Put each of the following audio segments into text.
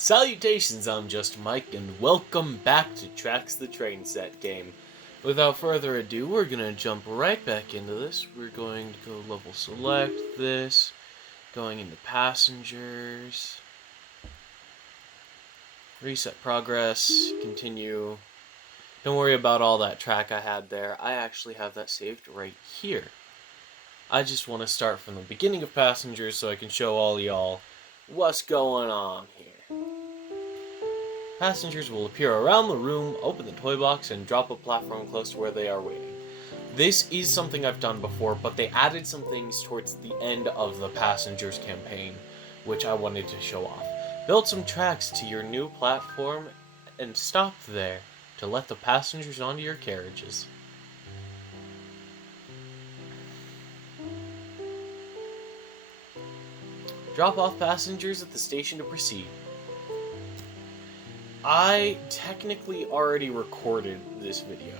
Salutations, I'm Just Mike, and welcome back to Tracks the Train Set game. Without further ado, we're gonna jump right back into this. We're going to go level select this, going into passengers, reset progress, continue. Don't worry about all that track I had there. I actually have that saved right here. I just want to start from the beginning of passengers so I can show all y'all what's going on here. Passengers will appear around the room, open the toy box, and drop a platform close to where they are waiting. This is something I've done before, but they added some things towards the end of the Passengers campaign, which I wanted to show off. Build some tracks to your new platform and stop there to let the passengers onto your carriages. Drop off passengers at the station to proceed. I technically already recorded this video,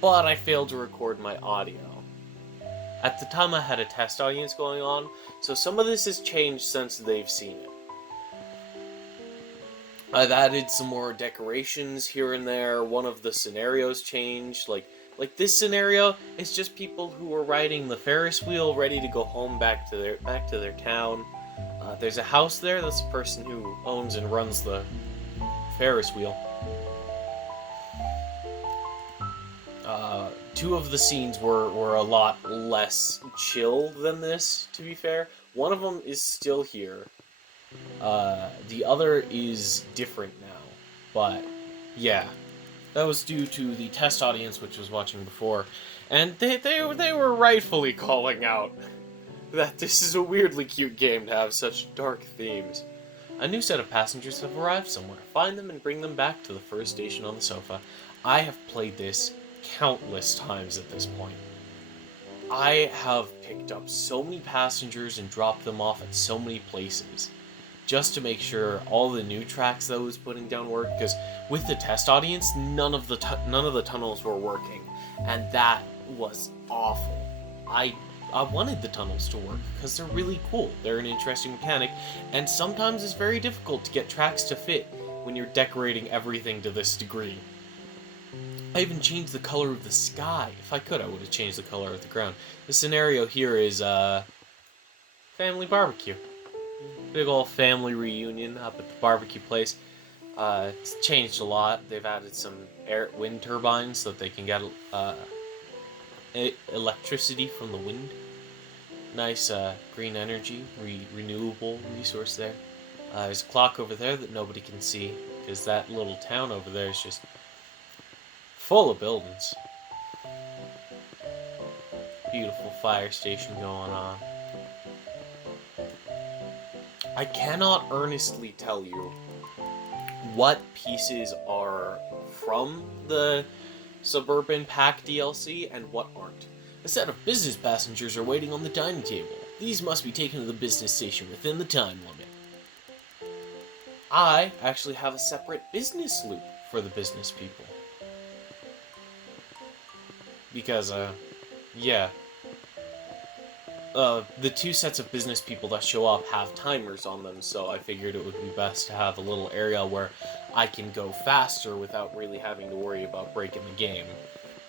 but I failed to record my audio. At the time I had a test audience going on, so some of this has changed since they've seen it. I've added some more decorations here and there. One of the scenarios changed, like this scenario is just people who are riding the Ferris wheel ready to go home back to their town. There's a house there. That's the person who owns and runs the Ferris wheel. Two of the scenes were a lot less chill than this, to be fair. One of them is still here. The other is different now. But, yeah. That was due to the test audience, which was watching before. And they were rightfully calling out that this is a weirdly cute game to have such dark themes. A new set of passengers have arrived somewhere. Find them and bring them back to the first station on the sofa. I have played this countless times at this point. I have picked up so many passengers and dropped them off at so many places just to make sure all the new tracks that I was putting down work, because with the test audience, none of the tunnels were working, and that was awful. I wanted the tunnels to work because they're really cool. They're an interesting mechanic, and sometimes it's very difficult to get tracks to fit when you're decorating everything to this degree. I even changed the color of the sky. If I could, I would have changed the color of the ground. The scenario here is family barbecue. Big old family reunion up at the barbecue place. It's changed a lot. They've added some wind turbines so that they can get electricity from the wind. Nice green energy, renewable resource there. There's a clock over there that nobody can see because that little town over there is just full of buildings. Beautiful fire station going on. I cannot earnestly tell you what pieces are from the Suburban Pack DLC and what aren't. A set of business passengers are waiting on the dining table. These must be taken to the business station within the time limit. I actually have a separate business loop for the business people. Because, yeah. The two sets of business people that show up have timers on them, so I figured it would be best to have a little area where I can go faster without really having to worry about breaking the game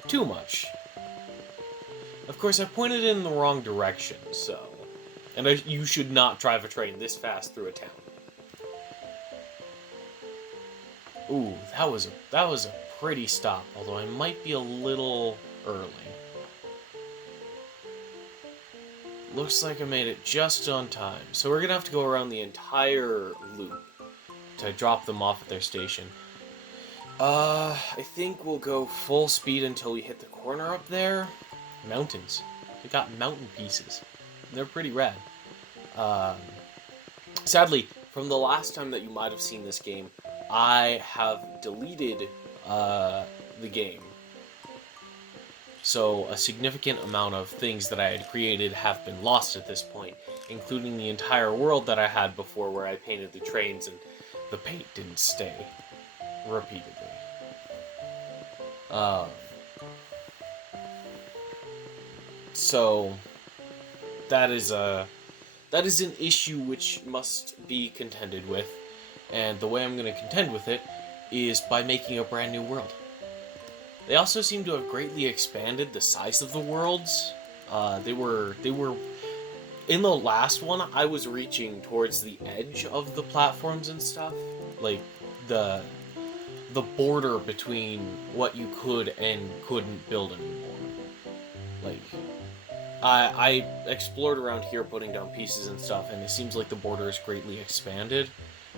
too much. Of course, I pointed in the wrong direction, so... And you should not drive a train this fast through a town. Ooh, that was a pretty stop, although I might be a little early. Looks like I made it just on time. So we're gonna have to go around the entire loop to drop them off at their station. I think we'll go full speed until we hit the corner up there. Mountains. We got mountain pieces. They're pretty rad. Sadly, from the last time that you might have seen this game, I have deleted the game. So a significant amount of things that I had created have been lost at this point, including the entire world that I had before where I painted the trains and the paint didn't stay repeatedly. So that is That is an issue which must be contended with, and the way I'm going to contend with it is by making a brand new world. They also seem to have greatly expanded the size of the worlds. They were in the last one. I was reaching towards the edge of the platforms and stuff, like the border between what you could and couldn't build anymore. Like, I explored around here putting down pieces and stuff, and it seems like the border is greatly expanded,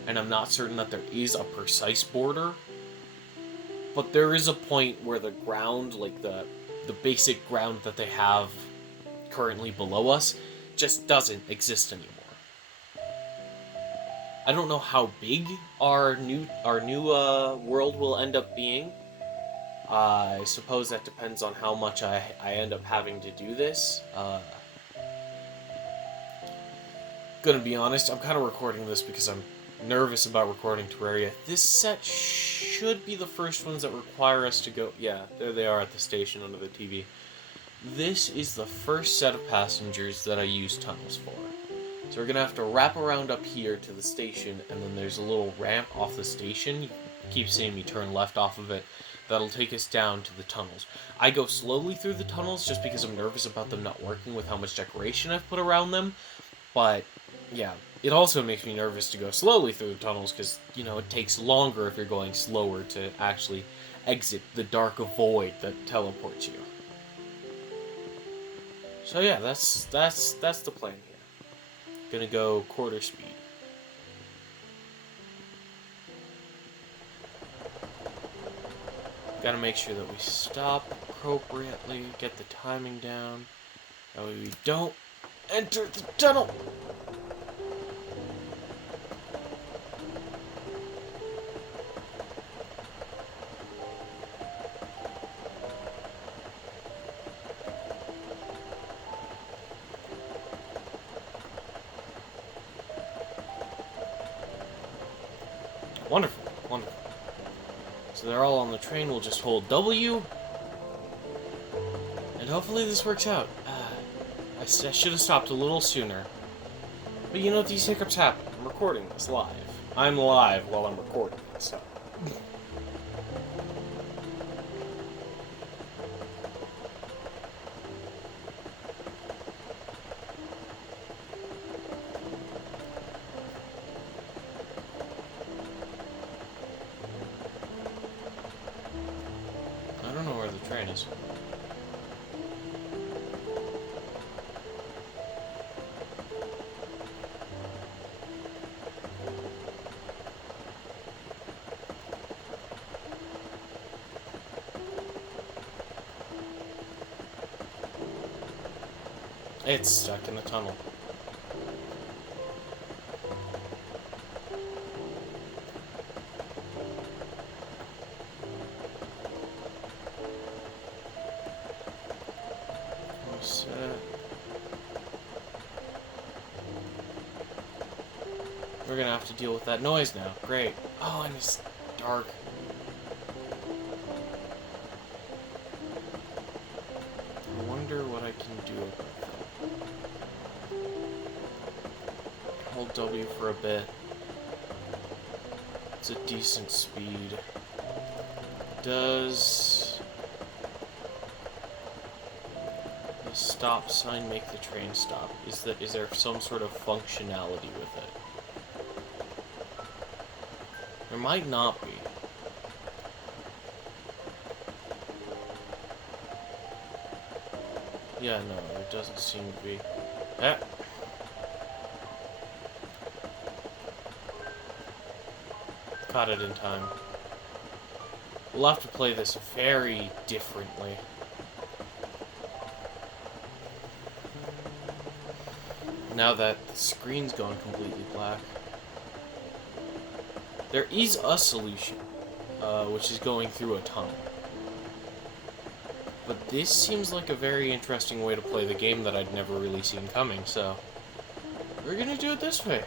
and I'm not certain that there is a precise border, but there is a point where the ground, like the basic ground that they have currently below us, just doesn't exist anymore. I don't know how big our new world will end up being. I suppose that depends on how much I end up having to do this. Gonna be honest, I'm kind of recording this because I'm nervous about recording Terraria. This set should be the first ones that require us to go... Yeah, there they are at the station under the TV. This is the first set of passengers that I use tunnels for. So we're gonna have to wrap around up here to the station, and then there's a little ramp off the station. You keep seeing me turn left off of it. That'll take us down to the tunnels. I go slowly through the tunnels just because I'm nervous about them not working with how much decoration I've put around them. But, yeah, it also makes me nervous to go slowly through the tunnels because, you know, it takes longer if you're going slower to actually exit the dark void that teleports you. So yeah, that's the plan here. Gonna go quarter speed. Gotta make sure that we stop appropriately, get the timing down, that way we don't enter the tunnel! Wonderful, wonderful. So they're all on the train, we'll just hold W. And hopefully this works out. I should have stopped a little sooner. But you know, these hiccups happen. I'm recording this live. I'm live while I'm recording this, so... I don't know where the train is. It's stuck in the tunnel. We're gonna have to deal with that noise now. Great. Oh, and it's dark. I wonder what I can do about that. Hold W for a bit. It's a decent speed. Does the stop sign make the train stop? Is there some sort of functionality with it? There might not be. Yeah, no, there doesn't seem to be. Ah. Caught it in time. We'll have to play this very differently. Now that the screen's gone completely black. There is a solution, which is going through a tunnel. But this seems like a very interesting way to play the game that I'd never really seen coming, so... we're gonna do it this way.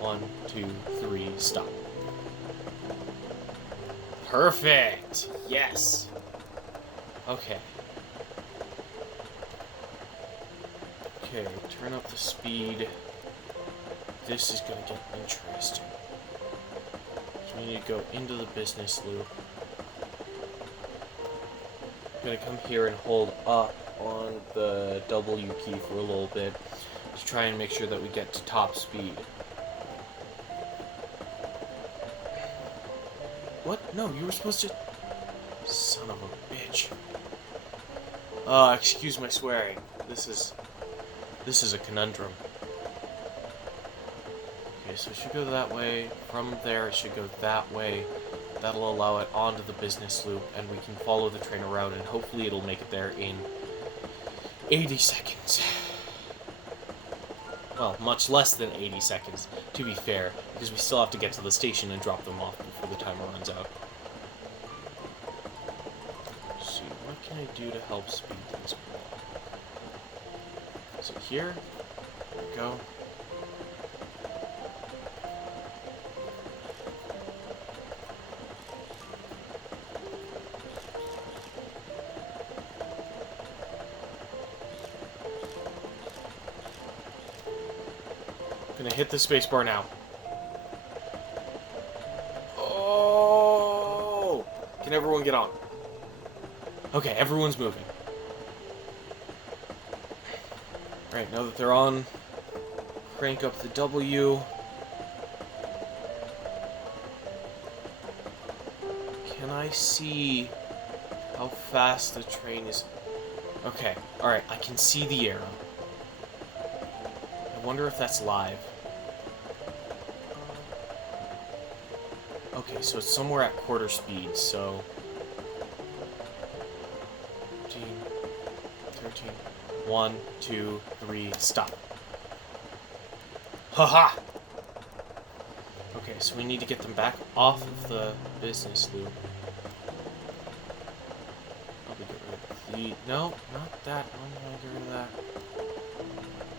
1, 2, 3, stop. Perfect! Yes! Okay. Okay, turn up the speed. This is gonna get interesting. So we need to go into the business loop. I'm gonna come here and hold up on the W key for a little bit to try and make sure that we get to top speed. What? No, you were supposed to... Son of a bitch. Excuse my swearing. This is a conundrum. Okay, so it should go that way. From there, it should go that way. That'll allow it onto the business loop, and we can follow the train around, and hopefully it'll make it there in 80 seconds. Well, much less than 80 seconds, to be fair, because we still have to get to the station and drop them off before the timer runs out. Let's see, what can I do to help speed things along? So here, there we go. Gonna hit the spacebar now. Oh! Can everyone get on? Okay, everyone's moving. Alright, now that they're on, crank up the W. Can I see how fast the train is? Okay, alright, I can see the arrow. I wonder if that's live. Okay, so it's somewhere at quarter speed, so... 15, 13, 1, 2, 3, stop. Haha! Okay, so we need to get them back off of the business loop. Probably get rid of the... No, not that one. I get rid of that.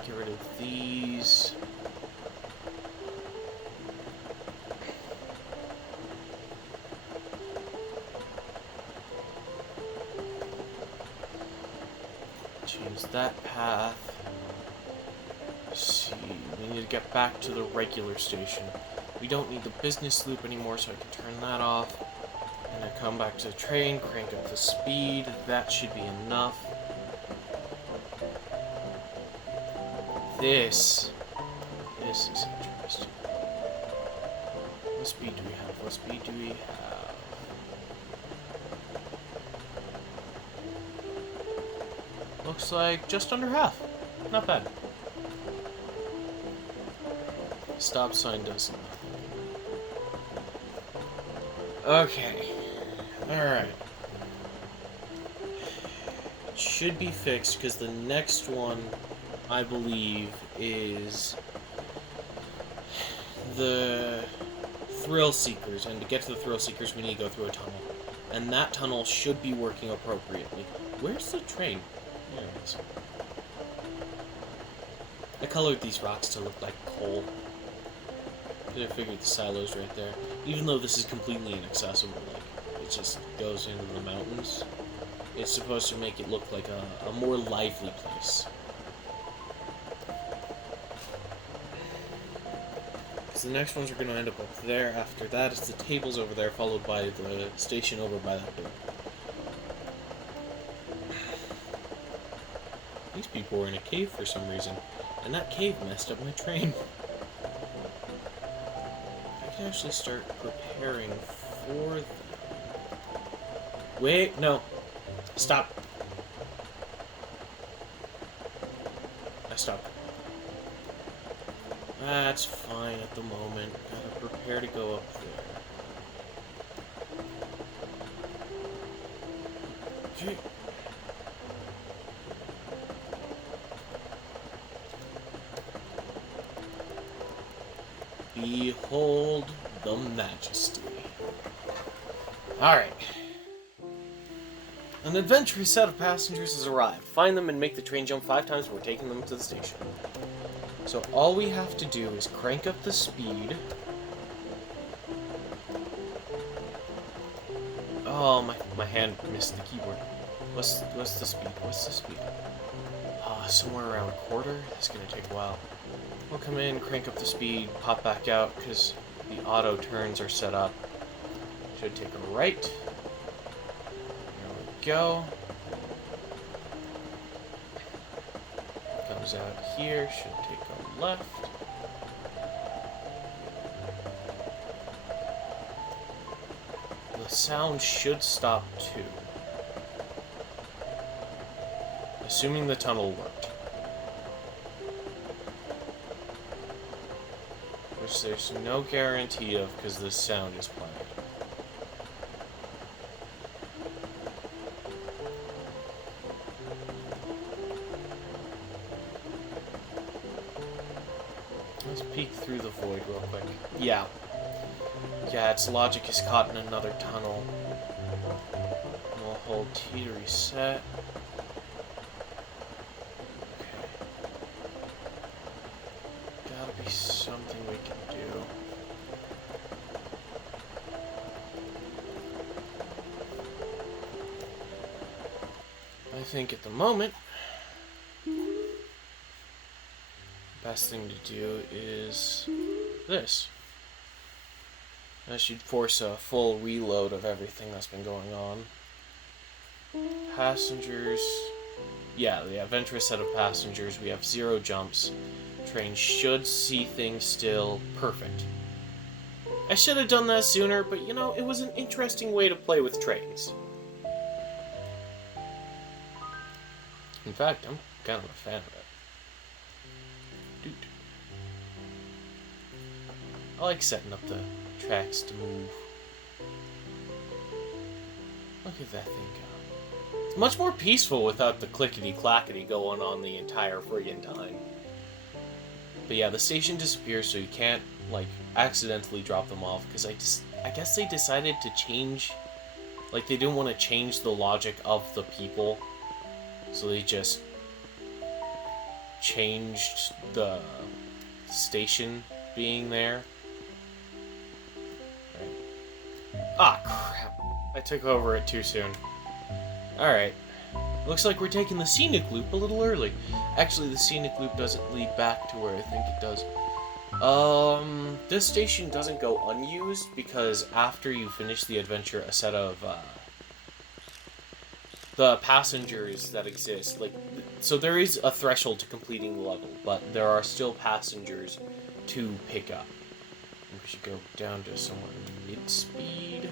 Get rid of these. Change that path. Let's see, we need to get back to the regular station. We don't need the business loop anymore, so I can turn that off. And then come back to the train, crank up the speed. That should be enough. This is interesting. What speed do we have? What speed do we have? Looks like just under half. Not bad. Stop sign does nothing. Okay. Alright. It should be fixed because the next one, I believe, is the Thrill Seekers, and to get to the Thrill Seekers we need to go through a tunnel. And that tunnel should be working appropriately. Where's the train? There it is. I colored these rocks to look like coal. I figured the silo's right there. Even though this is completely inaccessible, like, it just goes into the mountains. It's supposed to make it look like a more lively place. Because the next ones are going to end up there. After that, it's the tables over there, followed by the station over by that door. These people were in a cave for some reason, and that cave messed up my train. I can actually start preparing for them. Wait, no. Stop. I stopped. That's fine at the moment. Gotta prepare to go up there. Okay. Behold the majesty. Alright. An adventurous set of passengers has arrived. Find them and make the train jump 5 times before taking them to the station. So all we have to do is crank up the speed. Oh, my hand missed the keyboard. What's the speed? What's the speed? somewhere around quarter. It's gonna take a while. We'll come in, crank up the speed, pop back out, because the auto turns are set up. Should take a right. There we go. Comes out here, should take a left. The sound should stop too. Assuming the tunnel worked. Which there's no guarantee of because this sound is playing. Let's peek through the void real quick. Yeah. Yeah, its logic is caught in another tunnel. We'll hold T to reset. Okay. Gotta be something we can do. I think at the moment, best thing to do is this. That should force a full reload of everything that's been going on. Passengers. Yeah, adventurous set of passengers. We have 0 jumps. Train should see things still. Perfect. I should have done that sooner, but you know, it was an interesting way to play with trains. In fact, I'm kind of a fan of it. Dude. I like setting up the tracks to move. Look at that thing go. It's much more peaceful without the clickety-clackety going on the entire friggin' time. But yeah, the station disappears, so you can't, like, accidentally drop them off, because I guess they decided to change, like, they didn't want to change the logic of the people, so they just changed the station being there. Ah, crap. I took over it too soon. Alright. Looks like we're taking the scenic loop a little early. Actually, the scenic loop doesn't lead back to where I think it does. This station doesn't go unused because after you finish the adventure, a set of, the passengers that exist, like, so there is a threshold to completing the level, but there are still passengers to pick up. We should go down to somewhere mid-speed.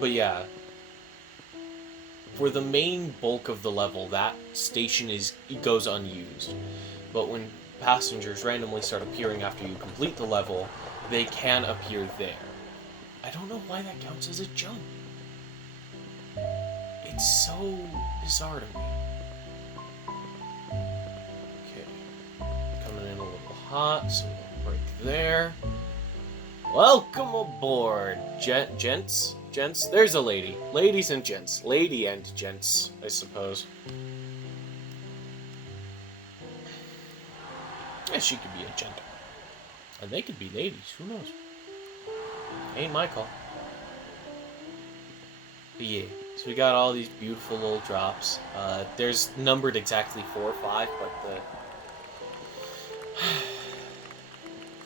But yeah, for the main bulk of the level, that station goes unused. But when passengers randomly start appearing after you complete the level, they can appear there. I don't know why that counts as a jump. It's so bizarre to me. Coming in a little hot, so we'll break there. Welcome aboard, gents. Gents, there's a lady. Ladies and gents. Lady and gents, I suppose. Yeah, she could be a gent. And they could be ladies, who knows? Ain't my call. But yeah, so we got all these beautiful little drops. There's numbered exactly 4 or 5, but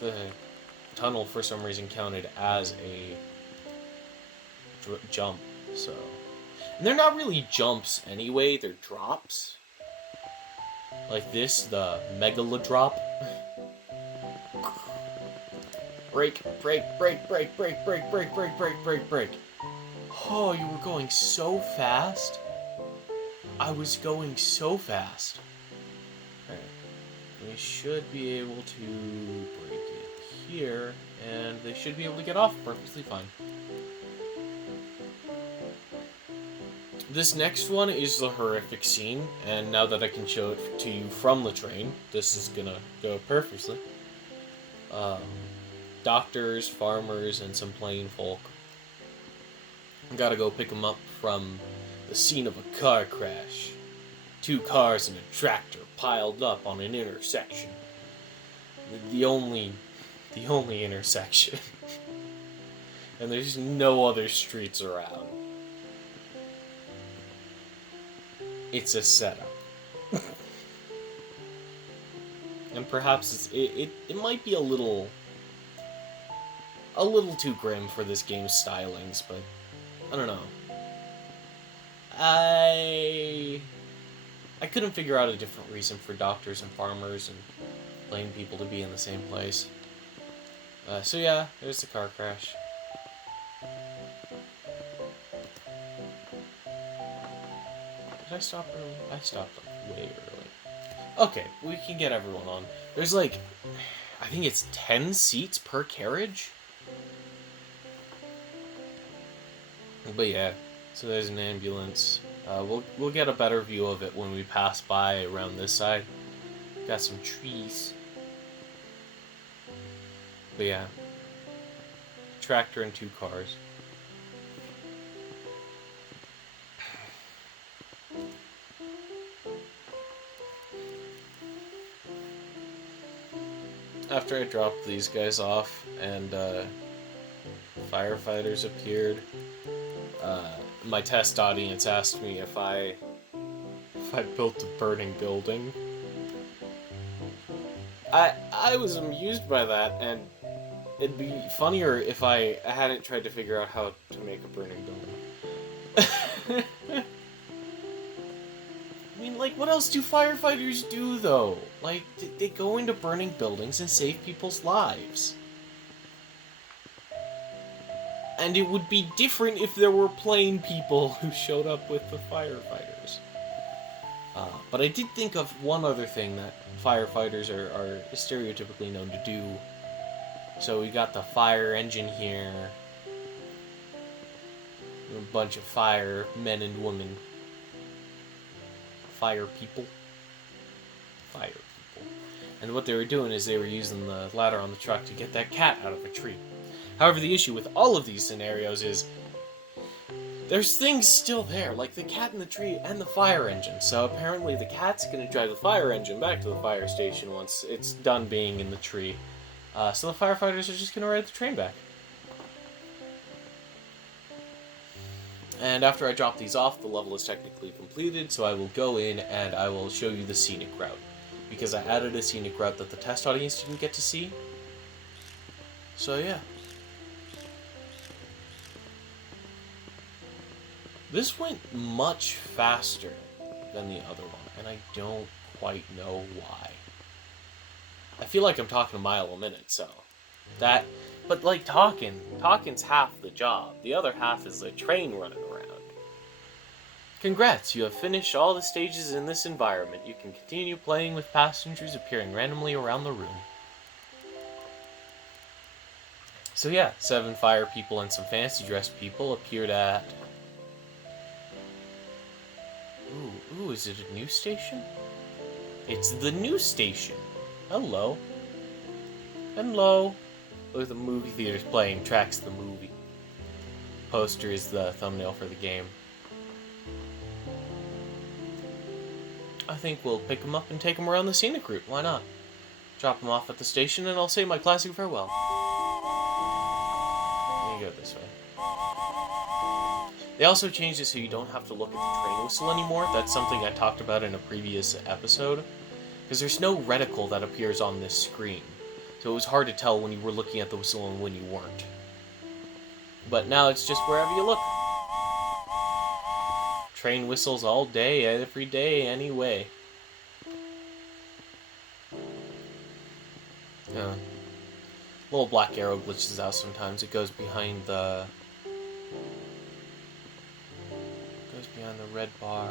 the tunnel for some reason counted as a jump, so. And they're not really jumps anyway, they're drops. Like this, the Megala drop. Break, break, break, break, break, break, break, break, break, break, break. Oh, you were going so fast. I was going so fast. Alright. We should be able to break it here, and they should be able to get off perfectly fine. This next one is the horrific scene, and now that I can show it to you from the train, this is gonna go perfectly. Doctors, farmers, and some plain folk. Gotta go pick them up from the scene of a car crash. 2 cars and a tractor piled up on an intersection. The only intersection. And there's no other streets around. it's a setup. And perhaps it might be a little too grim for this game's stylings, but I don't know. I couldn't figure out a different reason for doctors and farmers and plain people to be in the same place. So yeah, there's the car crash. Did I stop early? I stopped way early. Okay, we can get everyone on. There's like, I think it's 10 seats per carriage? But yeah, so there's an ambulance. We'll get a better view of it when we pass by around this side. Got some trees. But yeah, tractor and 2 cars. After I dropped these guys off and firefighters appeared, my test audience asked me if I built a burning building. I was amused by that, and it'd be funnier if I hadn't tried to figure out how to make a burning building. I mean, like, what else do firefighters do, though? Like, they go into burning buildings and save people's lives. And it would be different if there were plain people who showed up with the firefighters. But I did think of one other thing that firefighters are stereotypically known to do. So we got the fire engine here. A bunch of fire men and women. Fire people. And what they were doing is they were using the ladder on the truck to get that cat out of a tree. However, the issue with all of these scenarios is there's things still there, like the cat in the tree and the fire engine. So apparently the cat's going to drive the fire engine back to the fire station once it's done being in the tree. So the firefighters are just going to ride the train back. And after I drop these off, the level is technically completed, so I will go in and I will show you the scenic route. Because I added a scenic route that the test audience didn't get to see. So yeah. This went much faster than the other one, and I don't quite know why. I feel like I'm talking a mile a minute, so that... But like talking's half the job. The other half is the train running around. Congrats, you have finished all the stages in this environment. You can continue playing with passengers appearing randomly around the room. So yeah, 7 fire people and some fancy dressed people appeared at... Ooh, is it a news station? It's the news station. Hello. Hello. Look at the movie theaters playing tracks of the movie. Poster is the thumbnail for the game. I think we'll pick them up and take them around the scenic route. Why not? Drop them off at the station and I'll say my classic farewell. Let me go this way. They also changed it so you don't have to look at the train whistle anymore. That's something I talked about in a previous episode. Because there's no reticle that appears on this screen. So it was hard to tell when you were looking at the whistle and when you weren't. But now it's just wherever you look. Train whistles all day, every day, anyway. Yeah. Little black arrow glitches out sometimes. It goes behind the... red bar.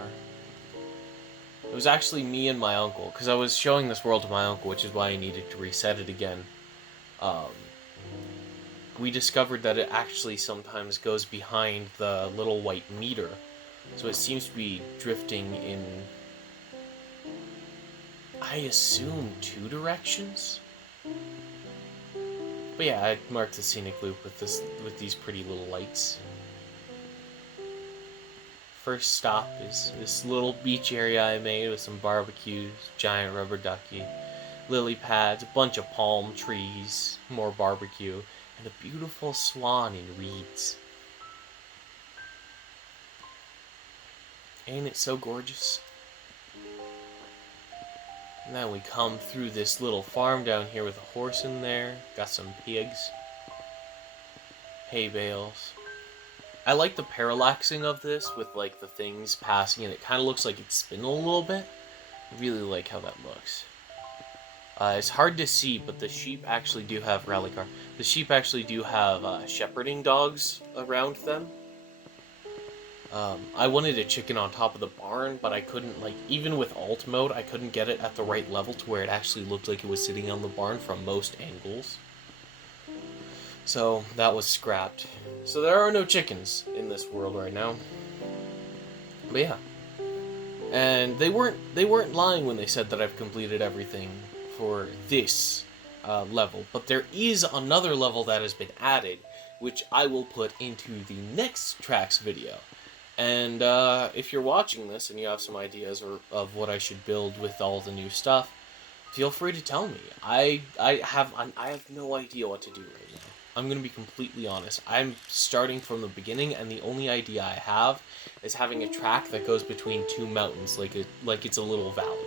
It was actually me and my uncle, because I was showing this world to my uncle, which is why I needed to reset it again. We discovered that it actually sometimes goes behind the little white meter. So it seems to be drifting in, I assume, 2 directions? But yeah, I marked the scenic loop with these pretty little lights. First stop is this little beach area I made with some barbecues, giant rubber ducky, lily pads, a bunch of palm trees, more barbecue, and a beautiful swan in reeds. Ain't it so gorgeous? And then we come through this little farm down here with a horse in there. Got some pigs. Hay bales. I like the parallaxing of this with like the things passing and it kind of looks like it's spinning a little bit. I really like how that looks. It's hard to see, but the sheep actually do have rally car. The sheep actually do have shepherding dogs around them. I wanted a chicken on top of the barn, but I couldn't, like, even with alt mode, I couldn't get it at the right level to where it actually looked like it was sitting on the barn from most angles. So that was scrapped. So there are no chickens in this world right now. But yeah. And they weren't lying when they said that I've completed everything for this level. But there is another level that has been added, which I will put into the next tracks video. And if you're watching this and you have some ideas of what I should build with all the new stuff, feel free to tell me. I have no idea what to do right now. I'm gonna be completely honest. I'm starting from the beginning, and the only idea I have is having a track that goes between two mountains, like it's a little valley.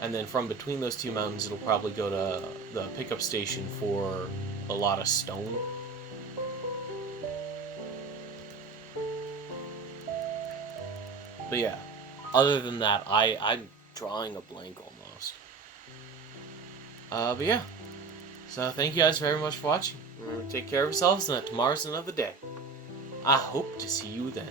And then from between those two mountains, it'll probably go to the pickup station for a lot of stone. But yeah, other than that, I'm drawing a blank almost. But yeah. So thank you guys very much for watching. Remember to take care of yourselves, and that tomorrow's another day. I hope to see you then.